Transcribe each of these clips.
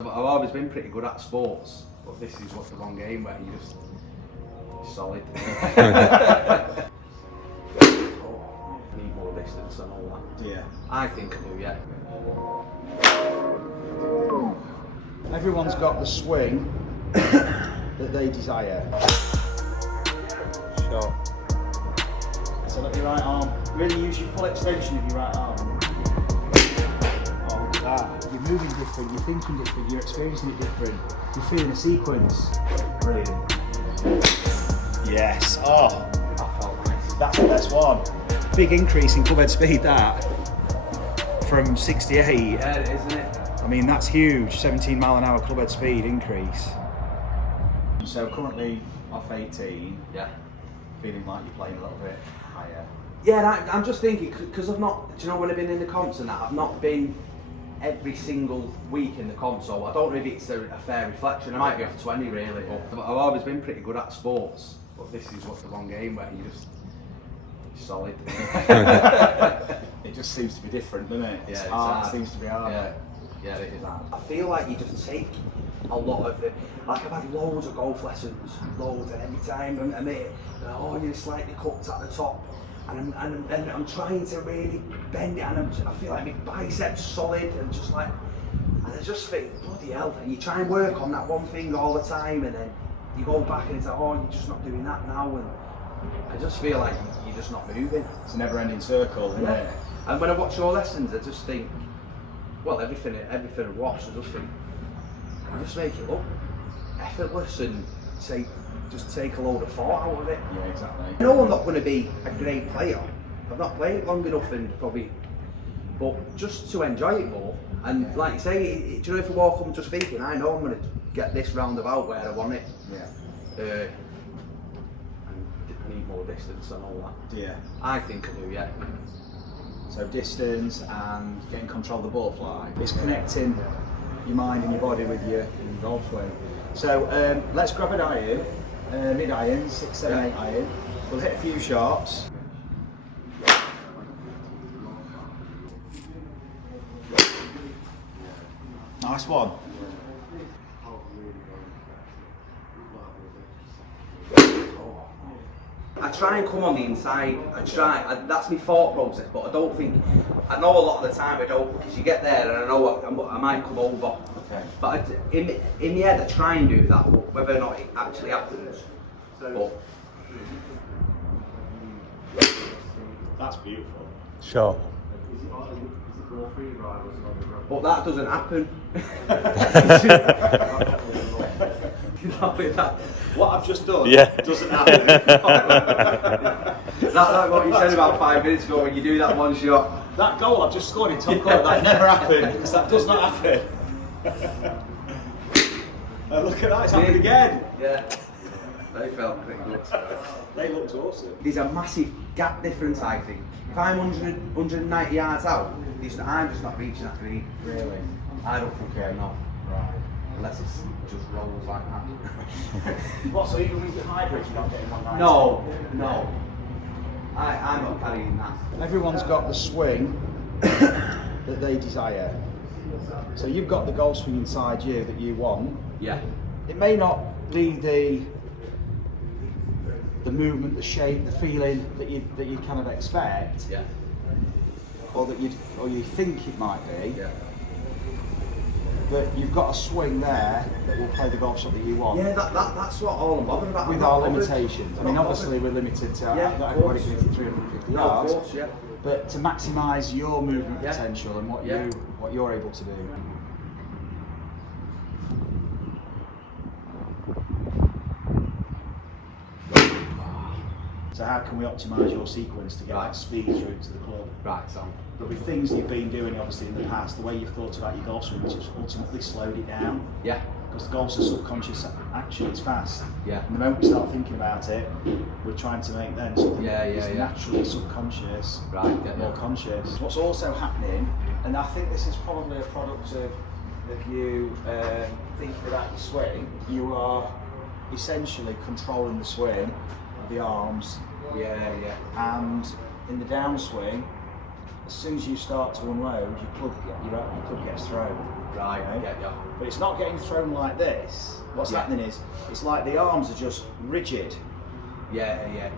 I've always been pretty good at sports, but this is what's the wrong game where you just solid. Oh, need more distance and all that. Yeah. I think I do, yeah. Everyone's got the swing that they desire. Sure. So let your right arm, really use your full extension of your right arm. Oh, look at that. You're moving different, you're thinking different, you're experiencing it different. You're feeling a sequence. Brilliant. Yes. Oh, That felt nice. that's the best one. Big increase in club head speed, that. From 68. Yeah, it is, isn't it? I mean, that's huge. 17 mile an hour club head speed increase. So currently off 18. Yeah. Feeling like you're playing a little bit higher. Yeah, I'm just thinking, because I've not, do you know when I've been in the comps and that, I've not been every single week in the comp, so I don't know if it's a fair reflection. I might be off 20 really, but I've always been pretty good at sports, but this is what's the wrong game where you just solid. It just seems to be different, doesn't it? Yeah, It's it's hard. hard. It seems to be harder. Yeah, it is hard. I feel like you just take a lot of it. Like I've had loads of golf lessons, loads, and every time you're slightly cooked at the top, and I'm trying to really bend it, and I feel like my biceps solid, and just like, and I just think, bloody hell, and you try and work on that one thing all the time, and then you go back and it's like, oh, you're just not doing that now, and I just feel like you're just not moving. It's a never-ending circle, isn't it? And when I watch your lessons, I just think, well, everything I watch, I just think, you just make it look effortless and just take a load of thought out of it. Yeah, exactly. I know I'm not going to be a great player. I've not played it long enough, and probably, but just to enjoy it more. And like you say, do you know, if I walk up just thinking, I know I'm going to get this roundabout where I want it. Yeah. And I need more distance and all that. Yeah. I think I do, yeah. So distance and getting control of the ball fly. It's connecting your mind and your body with your golf swing. So let's grab an iron, mid iron, 6, 7, 8 iron. We'll hit a few shots. Nice one. I try and come on the inside. That's my thought process, but I don't think. I know a lot of the time I don't, because you get there and I know I might come over. Okay. But in my head, I try and do that, but whether or not it actually happens. But That's beautiful. Sure. But that doesn't happen. You know, with that. What I've just done Yeah. doesn't happen. That's like what you said about 5 minutes ago when you do that one shot. That goal I've just scored in top corner, that never happened, because that does not happen. Look at that, it's happened again. Yeah. They felt pretty good. They looked awesome. There's a massive gap difference, I think. If I'm 190 yards out, I'm just not reaching that green. Really? I don't think I'm not. Right. Unless it just rolls like that. What, so even with your hybrid, you're not getting 190? No. I'm not carrying that. Everyone's got the swing that they desire. So you've got the golf swing inside you that you want. Yeah. It may not be the movement, the shape, the feeling that you kind of expect, Yeah. or you think it might be. Yeah. But you've got a swing there that will play the golf shot that you want. Yeah, that's what all I'm bothered about. With I'm not our bothered. limitations. I I'm mean, not obviously bothered. we're limited to Yeah, not of everybody course. can hit 350 No, yards. of course, yeah. But to maximise your movement Yeah. potential and what Yeah. you're able to do. So how can we optimise your sequence to get Right. that speed through to the club? Right, so. There'll be things you've been doing obviously in the past, the way you've thought about your golf swing, which has ultimately slowed it down. Yeah. Because the golf's a subconscious action, it's fast. Yeah. And the moment we start thinking about it, we're trying to make then something Yeah, that yeah, is yeah. naturally subconscious, Right, get more you. conscious. What's also happening, and I think this is probably a product of you thinking about your swing, you are essentially controlling the swing, the arms, Yeah. and in the downswing, as soon as you start to unload, your club gets thrown. Right, Okay? yeah. But it's not getting thrown like this. What's happening is, it's like the arms are just rigid. Yeah.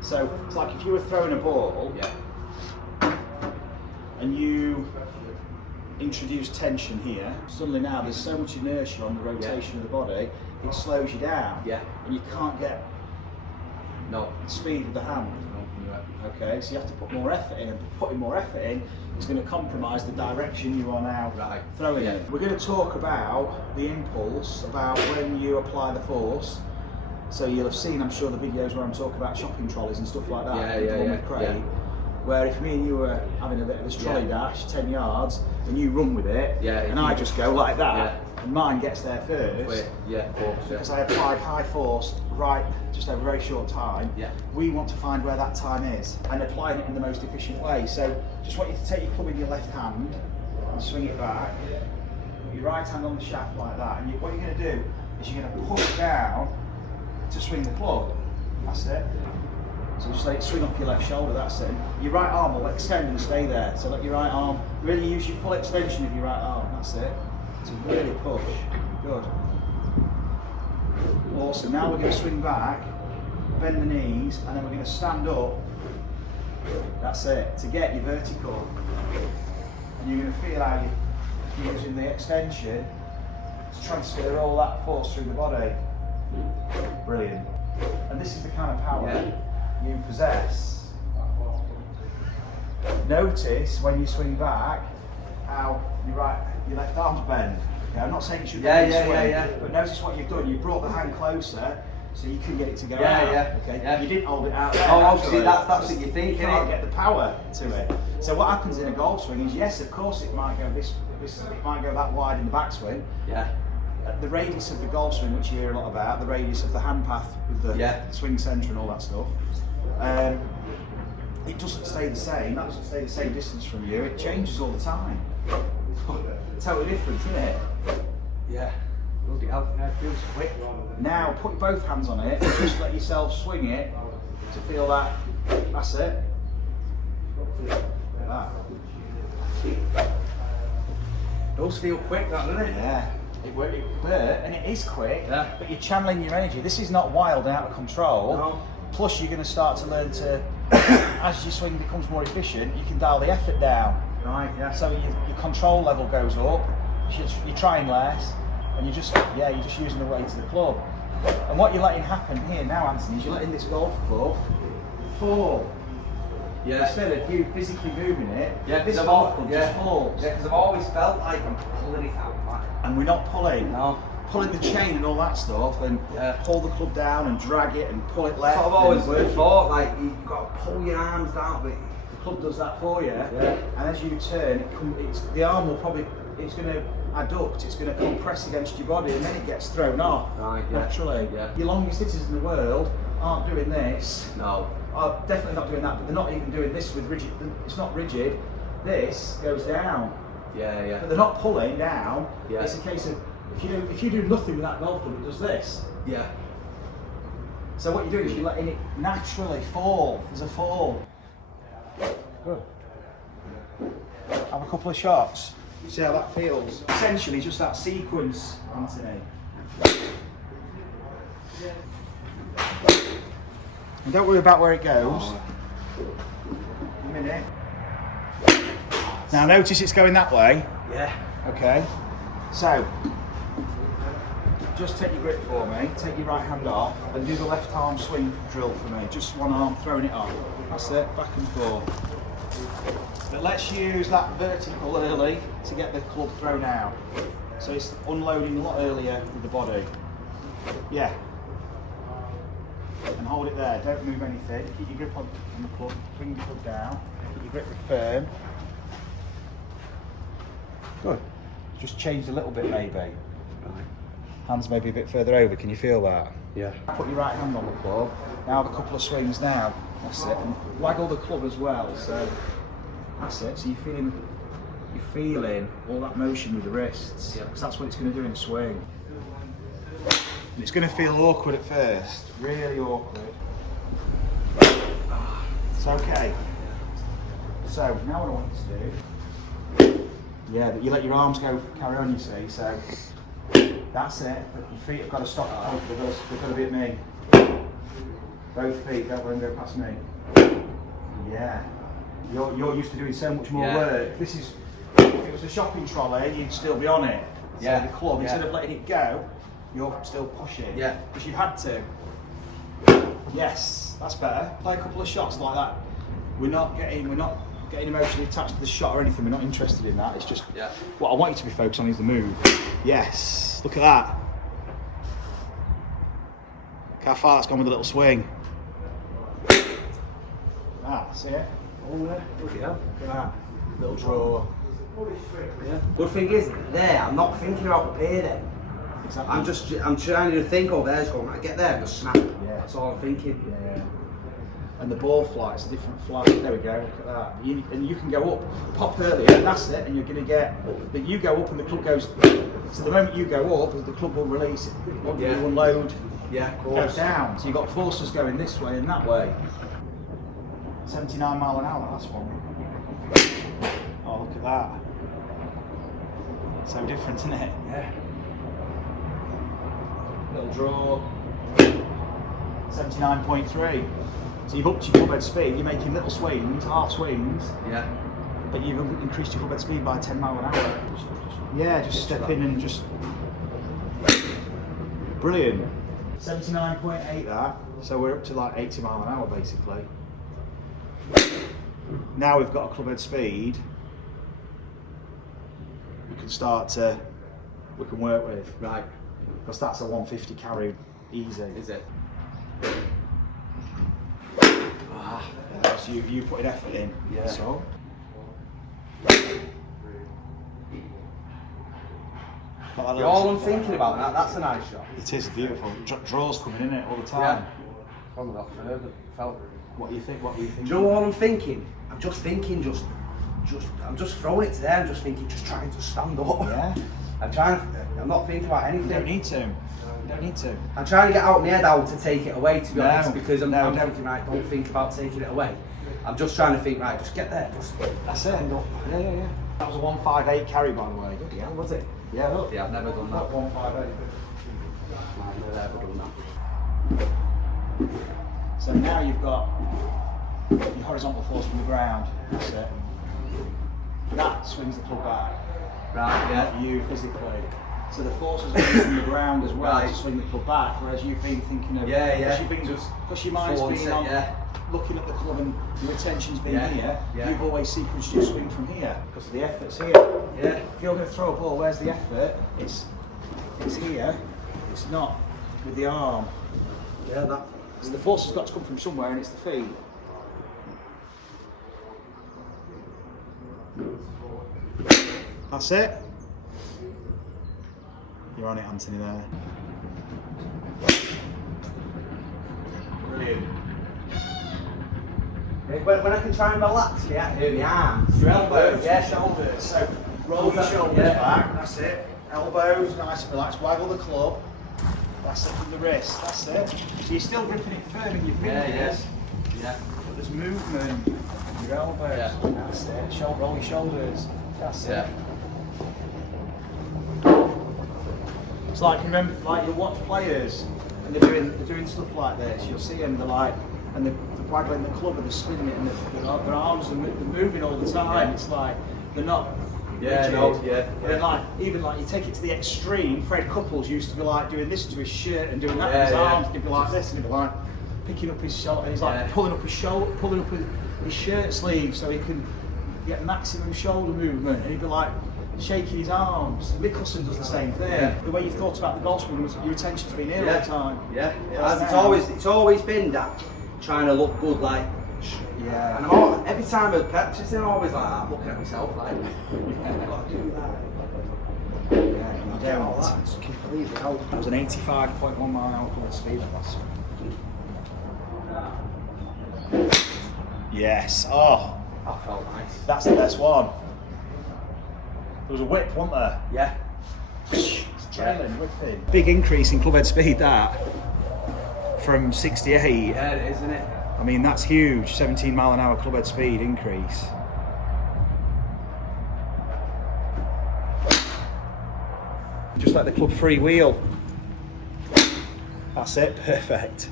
So it's like if you were throwing a ball, and you introduce tension here, suddenly now there's so much inertia on the rotation of the body, it slows you down. Yeah. And you can't get No. the speed of the hand. Okay, so you have to put more effort in, and putting more effort in is going to compromise the direction you are now throwing it. We're going to talk about the impulse, about when you apply the force. So you'll have seen, I'm sure, the videos where I'm talking about shopping trolleys and stuff like that. The one with crate, where if me and you were having a bit of this trolley dash, 10 yards, and you run with it, and I just go like that, and mine gets there first, Of course. because I applied high force right just over a very short time. We want to find where that time is and applying it in the most efficient way. So just want you to take your club in your left hand and swing it back. Put your right hand on the shaft like that, and what you're going to do is you're going to push down to swing the club. That's it. So just let it swing off your left shoulder, that's it. Your right arm will extend and stay there. So let your right arm, really use your full extension of your right arm, that's it. So really push. Good. Awesome. Now we're going to swing back, bend the knees, and then we're going to stand up. That's it. To get your vertical. And you're going to feel how you're using the extension to transfer all that force through the body. Brilliant. And this is the kind of power you possess. Notice when you swing back how your left arm's bend. Okay, I'm not saying you should swing, but notice what you've done. You brought the hand closer so you can get it to go out. Okay? You didn't hold it out there. Obviously that's what you think. You can't get the power to it. So what happens in a golf swing is, yes, of course it might go it might go that wide in the backswing. The radius of the golf swing, which you hear a lot about, the radius of the hand path with the swing centre and all that stuff, it doesn't stay the same. That doesn't stay the same distance from you. It changes all the time. Totally different, isn't it? Bloody hell, it feels quick. Now put both hands on it and just let yourself swing it to feel that. That's it. Like that. It does feel quick, that, doesn't it? Yeah. It worked, and it is quick, but you're channeling your energy. This is not wild and out of control. No. Plus, you're going to start to learn to, as your swing becomes more efficient, you can dial the effort down. So your control level goes up. You're trying less, and you're just using the weight of the club. And what you're letting happen here now, Anthony, is you're letting this golf club fall. Instead of you physically moving it, this golf club just falls. Because I've always felt like I'm pulling it out back. And we're not pulling. Pulling the chain and all that stuff, and pull the club down and drag it and pull it left. So I've always thought, like, you've got to pull your arms down, but the club does that for you. And as you turn, the arm will probably, it's going to adduct, it's going to compress against your body, and then it gets thrown off naturally. Your longest hitters in the world aren't doing this. Are definitely not doing that, but they're not even doing this with rigid. It's not rigid. This goes down. But they're not pulling down. It's a case of if you do nothing with that golf club, it does this. So what you're doing is you're letting it naturally fall. There's a fall. Good. Have a couple of shots. See how that feels. Essentially, just that sequence, Anthony. And don't worry about where it goes. A minute. Now notice it's going that way. Okay. So, just take your grip for me, take your right hand off, and do the left arm swing drill for me. Just one arm throwing it off. That's it, back and forth. But let's use that vertical early to get the club thrown out. So it's unloading a lot earlier with the body. And hold it there, don't move anything. Keep your grip on the club, bring your club down, keep your grip firm. Good. Just changed a little bit maybe. Hands maybe a bit further over, can you feel that? Put your right hand on the club. Now have a couple of swings now. That's it. And waggle the club as well. So that's it. So you're feeling all that motion with the wrists. Because that's what it's going to do in a swing. And it's going to feel awkward at first. Really awkward. It's okay. So now what I want you to do, yeah, you let your arms carry on, you see, so that's it. Your feet have got to stop, they've got to be at me. Both feet, don't let them go past me. Yeah. You're used to doing so much more work. This is, if it was a shopping trolley, you'd still be on it. So the club, instead of letting it go, you're still pushing. Yeah. Because you had to. Yes, that's better. Play a couple of shots like that. We're not getting emotionally attached to the shot or anything. We're not interested in that. It's just what I want you to be focused on is the move. Yes. Look at that. Look how far that's gone with a little swing. Ah, see it? Oh yeah. Look at that. Little draw. Yeah. Good thing is, there, I'm not thinking about the pair then. Exactly. I'm trying to think, oh, there's going, I get there and just snap. Yeah. That's all I'm thinking. Yeah. And the ball flight's a different flight. There we go, look at that. And you can go up, pop earlier, that's it, and you're going to get, but you go up and the club goes, so the moment you go up, the club will release it, will unload, of course. Goes down. So you've got forces going this way and that way. 79 mile an hour, that's one. Oh, look at that. So different, isn't it? Yeah. Little draw. 79.3. So you've upped your club head speed, you're making little swings, half swings. Yeah. But you've increased your club head speed by 10 mile an hour. Just step in and just... Brilliant. 79.8 that. So we're up to like 80 mile an hour basically. Now we've got a club head speed we can work with. Right. Because that's a 150 carry easy. Is it? So you put effort in. Yeah. So. All I'm thinking about that, that's a nice shot. It is beautiful. Draws coming in it all the time. Yeah. What do you think? What do you think? Do you know what I'm thinking? I'm just thinking, I'm just throwing it to there. I'm just thinking, just trying to stand up. Yeah. I'm not thinking about anything. You don't need to. You don't need to. I'm trying to get out my head out to take it away, to be honest, because I'm thinking, right, don't think about taking it away. I'm just trying to think, right, just get there. That's stand up. Yeah. That was a 158 carry, by the way. Bloody hell, was it? Yeah, look. Yeah, I've never done that. 158. I've never done that. So now you've got your horizontal force from the ground. That's it. That swings the club back. Right, yeah. Not you physically. So the force is coming from the ground as well to swing the club back, whereas you've been thinking of because your mind's been on looking at the club and your attention's been here. You've always sequenced your swing from here because the effort's here. Yeah. If you're going to throw a ball, where's the effort? It's here. It's not with the arm. Yeah, that. So the force has got to come from somewhere, and it's the feet. That's it. You're on it, Anthony, there. Brilliant. When I can try and relax my arms, your elbows, shoulders. So roll your shoulders back, that's it. Elbows, nice and relaxed. Waggle the club. That's it from the wrist, that's it. So you're still gripping it firm in your fingers. Yeah. But there's movement. Your elbows, that's it. Roll your shoulders, that's it. It's like, remember, like you watch players and they're doing stuff like this. You'll see them, they're waggling the club and they're spinning it, and their arms are moving all the time. It's like they're not. Then even you take it to the extreme. Fred Couples used to be like doing this to his shirt and doing that with his arms. And he'd be like this, and he'd be like picking up his shoulder, and he's like pulling up his shirt sleeve so he can get maximum shoulder movement, and he'd be like shaking his arms. Mickelson does the same thing. Yeah. The way you thought about the golf swing was your attention's been here all the time. Yeah. It's always been that trying to look good, like. Yeah. And every time I practice, I'm always like that, looking at myself like, I've got to do that. Yeah, you get all that. It's completely out. It was an 85.1 mile an hour club speed that last one. Yes. Oh. That felt nice. That's the best one. There was a whip, wasn't there? Yeah. It's trailing, whipping. Big increase in club head speed, that. From 68. Yeah, it is, isn't it? I mean, that's huge. 17 mile an hour club head speed increase. let the club freewheel. That's it, perfect.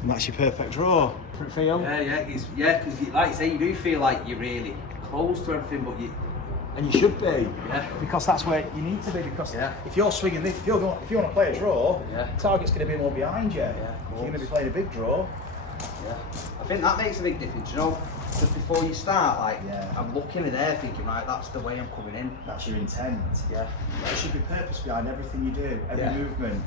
And that's your perfect draw. Different feel? Yeah, because like you say, you do feel like you're really close to everything, but you... And you should be. Yeah. Because that's where you need to be, because if you're swinging this, if you want to play a draw, target's going to be more behind you. Yeah, if you're going to be playing a big draw. Yeah. I think that makes a big difference, you know, just before you start, like, I'm looking in there thinking, right, that's the way I'm coming in. That's your intent. Yeah. There should be purpose behind everything you do, every movement.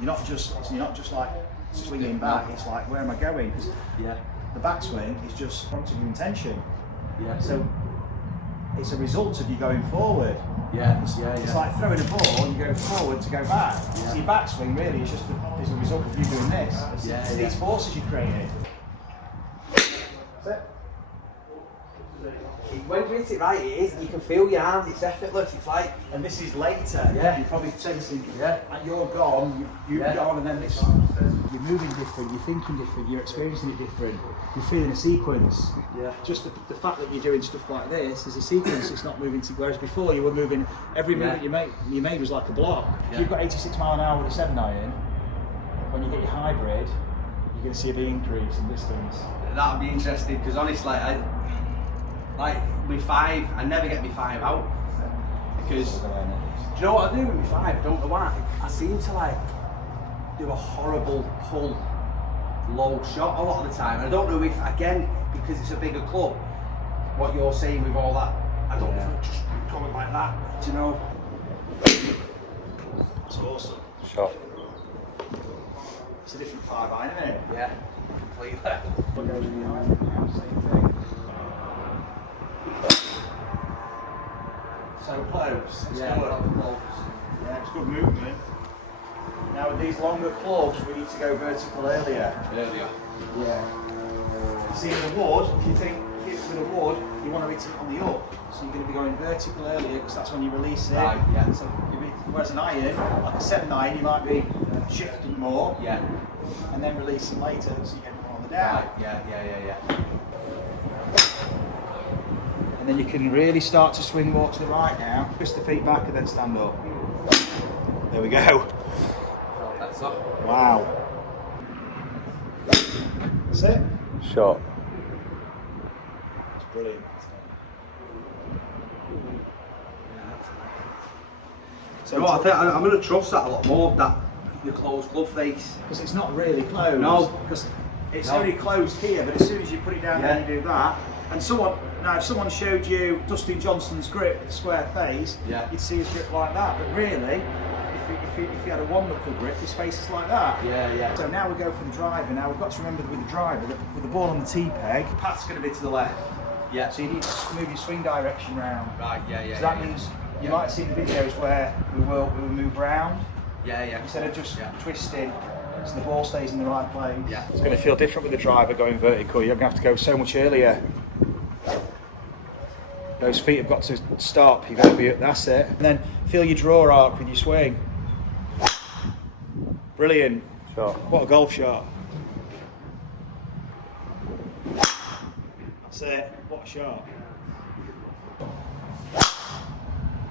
You're not just like swinging back, it's like, where am I going? Because the backswing is just prompting your intention. Yeah. So it's a result of you going forward. It's like throwing a ball and you go forward to go back. So your backswing really is just is a result of you doing this. It's these forces you created. That's it. When you hit it right, it is. You can feel your arms. It's effortless. It's like. And this is later. You're probably sensing. And you're gone. You're gone, and then this. You're moving different. You're thinking different. You're experiencing it different. You're feeling a sequence. Just the fact that you're doing stuff like this is a sequence. It's not moving. Whereas before you were moving. Every movement you made was like a block. If you've got 86 mile an hour with a 7-iron, when you get your hybrid, you're going to see a big increase in distance. That'd be interesting because honestly, like with 5, I never get my 5 out because do you know what I do with my 5? I don't know why. I seem to like do a horrible pull low shot a lot of the time. And I don't know if again because it's a bigger club, what you're saying with all that. I don't know if I'm just going like that. Do you know? It's awesome. Shot. It's a different 5-iron, isn't it? Yeah, completely. What goes in the iron now, same thing. So close. It's good. Close. Yeah, it's good movement. Now with these longer clubs, we need to go vertical earlier. Yeah. See in the wood, if you think with a wood, you want to hit it on the up. So you're going to be going vertical earlier because that's when you release it. Right, So whereas an iron, like a 7-iron, you might be shifting more. And then releasing later, so you get more on the down. Right, yeah. And then you can really start to swing more to the right now. Twist the feet back and then stand up. There we go. That's up. Wow. That's it. Shot. It's brilliant. So I think I'm going to trust that a lot more, that the closed glove face. Because it's not really closed. No. Because it's only closed here, but as soon as you put it down there and you do that, and if someone showed you Dustin Johnson's grip with a square face, you'd see his grip like that. But really, if you had a 1-knuckle grip, his face is like that. So now we go for the driver. Now we've got to remember with the driver that with the ball on the T-peg, the path's going to be to the left. So you need to move your swing direction round. Right, So that means you might see the videos where we will move round. Instead of just twisting, so the ball stays in the right place. It's going to feel different with the driver going vertical. You're going to have to go so much earlier. Those feet have got to stop. You've got to be. That's it. And then feel your draw arc with your swing. Brilliant. Shot. What a golf shot. That's it. What a shot.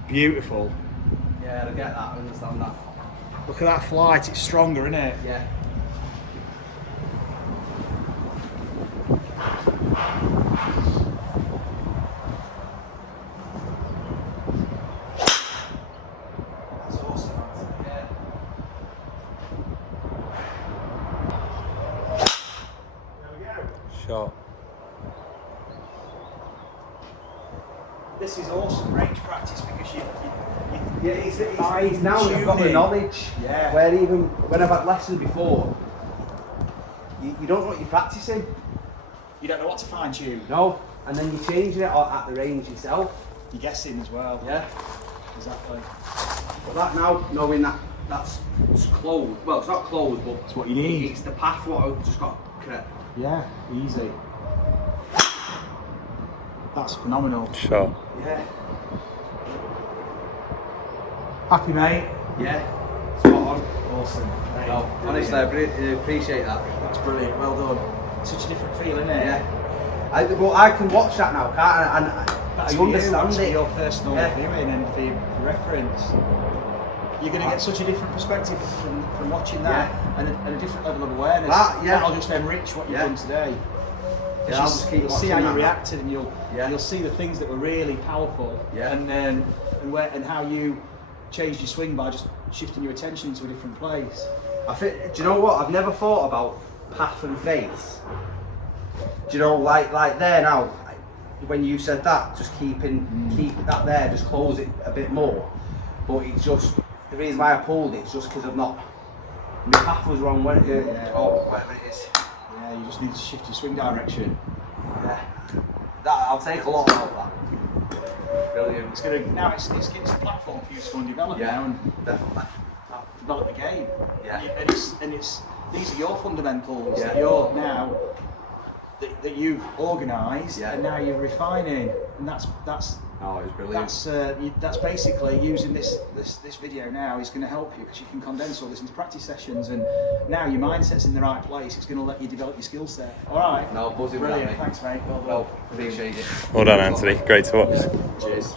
Beautiful. Yeah, I get that. I understand that. Look at that flight. It's stronger, isn't it? Yeah. That's awesome. Yeah. There we go. Shot. This is awesome range practice because you It's now you've got the knowledge. Where even when I've had lessons before, you don't know what you're practicing. You don't know what to fine tune. No, and then you're changing it at the range yourself. You're guessing as well. Yeah. Exactly. But that now, knowing that that's closed. Well, it's not closed, but It's what you need. it's the path what I've just got correct. Yeah, easy. That's phenomenal. Shot. Yeah. Happy, mate? Yeah. Spot on. Awesome. Mate, No, honestly, I appreciate that. that's brilliant. Well done. Such a different feeling, isn't it? Yeah. I can watch that now, can't I? And That's I for understand you, it. for your personal Yeah. viewing and for reference. you're going to get such a different perspective from watching that, and a different level of awareness. Yeah. That'll just enrich what you've done today. Yeah, I'll just keep you'll see how watching you that. reacted, and you'll see the things that were really powerful, and how you changed your swing by just shifting your attention to a different place. I think, do you know what? I've never thought about path and face. Do you know, like there now, when you said that, just keep that there, just close it a bit more. But it's just, the reason why I pulled it is just because my path was wrong, wasn't it? Or whatever it is. Yeah, you just need to shift your swing direction. Yeah. I'll take a lot out of that. Brilliant. It's gives a platform for you to go and develop now, and definitely. develop the game. Yeah. And it's these are your fundamentals that you're now that you've organised, and now you're refining, and that's Oh, it was brilliant. that's basically using this video now is going to help you, because you can condense all this into practice sessions, and now your mindset's in the right place. It's going to let you develop your skill set. All right. No, buzzing. Brilliant. Thanks, mate. Well, appreciate it. Well done, Anthony. Great to watch. Cheers.